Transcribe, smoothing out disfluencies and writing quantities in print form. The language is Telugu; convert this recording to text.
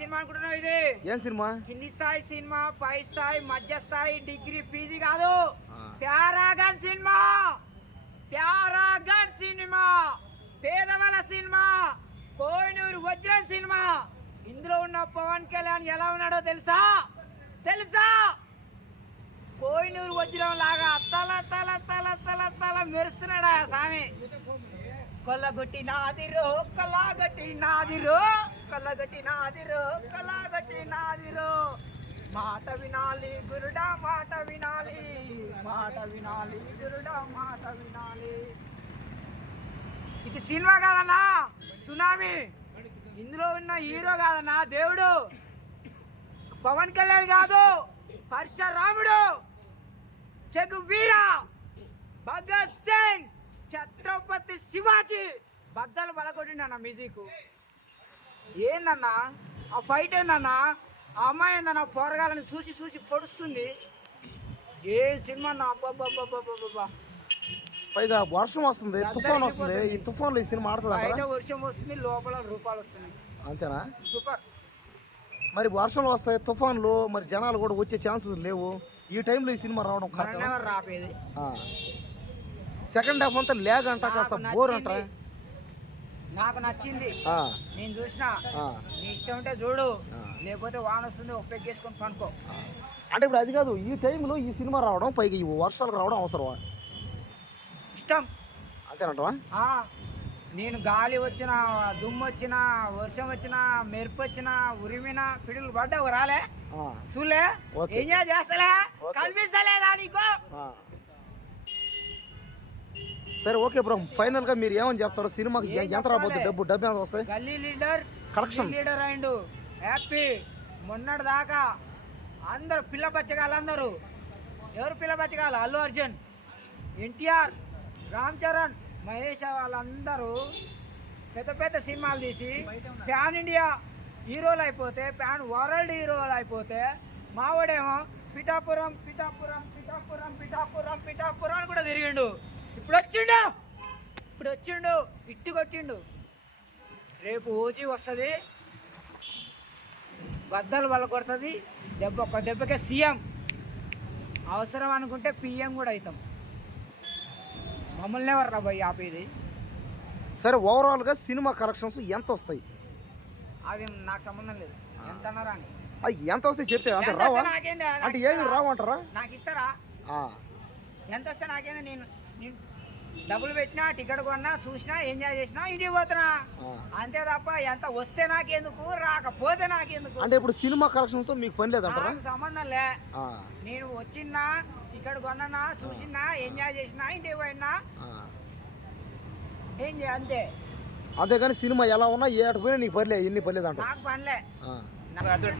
సినిమా అనుకుంటున్నావు? ఇది ఏం సినిమా? కింది స్థాయి సినిమా, పై స్థాయి, మధ్య స్థాయి, డిగ్రీ, పీజీ కాదు. ప్యారాగన్ సినిమా, ప్యారాగన్ సినిమా, పేదవాళ్ళ సినిమా, కోహినూరు వజ్రం సినిమా. ఇందులో ఉన్న పవన్ కళ్యాణ్ ఎలా ఉన్నాడో తెలుసా? కోహినూరు వజ్రం లాగా తల తల తల తల తల మెరుస్తున్నాడా స్వామి. కొల్లగొట్టి నాదిరో, కలాగట్టి నాదిరో, కొల్లగొట్టి నాదిరో, కలాగట్టి నాదిరో. మాట వినాలి గురుడా, మాట వినాలి, మాట వినాలి గురుడా, మాట వినాలి. ఇది సినిమా కాదన్నా, సునామీ. ఇందులో ఉన్న హీరో కాదన్నా, దేవుడు. పవన్ కళ్యాణ్ కాదు, పరశురాముడు, చెగువీరా, భగత్ సింగ్, ఛత్రపతి శివాజీ బద్దలు బలకొట్టిండన్న మ్యూజిక్. ఏందన్నా ఆ ఫైట్? ఏందన్నా ఆ అమ్మాయి? ఏందన్నా పోరగాలని చూసి చూసి పొడుస్తుంది. ఏ సినిమా అన్న? అబ్బా, పైగా వర్షం వస్తుంది, తుఫాన్ వస్తుంది. ఈ తుఫాన్లో ఈ సినిమా ఆడుతుంది. బయట వర్షం వస్తుంది, లోపల రూపాయలు వస్తున్నాయి. అంతేనా? సూపర్. మరి వర్షంలో వస్తాయి, తుఫాన్లు, మరి జనాలు కూడా వచ్చే ఛాన్సెస్ లేవు. ఈ టైంలో ఈ సినిమా రావడం రాపేది. సెకండ్ హాఫ్ అంతా లేగ్ అంట, కాస్త బోర్ అంట. నాకు నచ్చింది, నేను చూసిన. నీ ఇష్టం ఉంటే చూడు, లేకపోతే వాన వస్తుంది ఒప్పెక్కేసుకొని పనుకో. అంటే ఇప్పుడు అది కాదు, ఈ టైంలో ఈ సినిమా రావడం, పైగా ఈ వర్షాలు రావడం అవసరమా? ఇష్టం. అంతేనంటవా? నేను గాలి వచ్చినా, దుమ్ము వచ్చినా, వర్షం వచ్చినా, మెరుపు వచ్చినా, ఉరిమినా, పిడుగులు పడ్డావు రాలే, చూలే, ఎంజాయ్ చేస్తలే, కనిపిస్తలేదా నీకు? సరే ఓకే బ్రో, ఫైనల్ గా మీరు ఏమని చెప్తారు? సినిమాకి ఎంత రాబోతుంది? డబ్బు ఎంత వస్తాయి? గల్లీ లీడర్, కలెక్షన్ లీడర్ అయిండు, హ్యాపీ. మొన్నటి దాకా అందరు పిల్ల బచ్చగాళ్ళు. అందరూ ఎవరు పిల్ల బచ్చగాళ్ళు? అల్లు అర్జున్, ఎన్టీఆర్, రామ్ చరణ్, మహేష్, వాళ్ళందరూ పెద్ద పెద్ద సినిమాలు తీసి ప్యాన్ ఇండియా హీరోలు అయిపోతే, ప్యాన్ వరల్డ్ హీరోలు అయిపోతే, మావాడేమో పిఠాపురం పిఠాపురం పిఠాపురం పిఠాపురం పిఠాపురం అని కూడా తిరిగిండు. ఇప్పుడు వచ్చిండు ఇట్టు కొట్టిండు. రేపు ఓజీ వస్తుంది, బద్దలు వల్ల కొడుతుంది. ఒక్క దెబ్బకే సీఎం. అవసరం అనుకుంటే పిఎం కూడా అవుతాం. మమ్మల్ని ఎవరు రా భయ్ ఆపేది? సరే ఓవరాల్గా సినిమా కలెక్షన్స్ ఎంత వస్తాయి? అది నాకు సంబంధం లేదు, ఎంత అన్నారా అని. అది ఎంత వస్తాయి చెప్తే అంటే రావా? అంటే ఏమి రావంటారా? నాకు ఇస్తారా? ఎంత వస్తే నాకేంది? నేను డబ్బులు పెట్టినా, టికెట్ కొన్నా, చూసినా, ఎంజాయ్ చేసినా, ఇంటికి పోతున్నా. అంతే తప్ప ఎంత వస్తే నాకెందుకు, రాకపోతే నాకెందుకు. అంటే ఇప్పుడు సినిమా కలెక్షన్స్ మీకు పని లేదంటారా? నాకు సంబంధం లే. నేను వచ్చినా, టికెట్ కొన్నా, చూసినా, ఎంజాయ్ చేసినా, ఇంటికి పోయినా, ఎంజాయ్ అంతే. అంతేగాని సినిమా ఎలా ఉన్నా ఏ పోయినా నీకు పర్లేదు, ఎన్ని పర్లేదు అంట. నాకు పనిలే.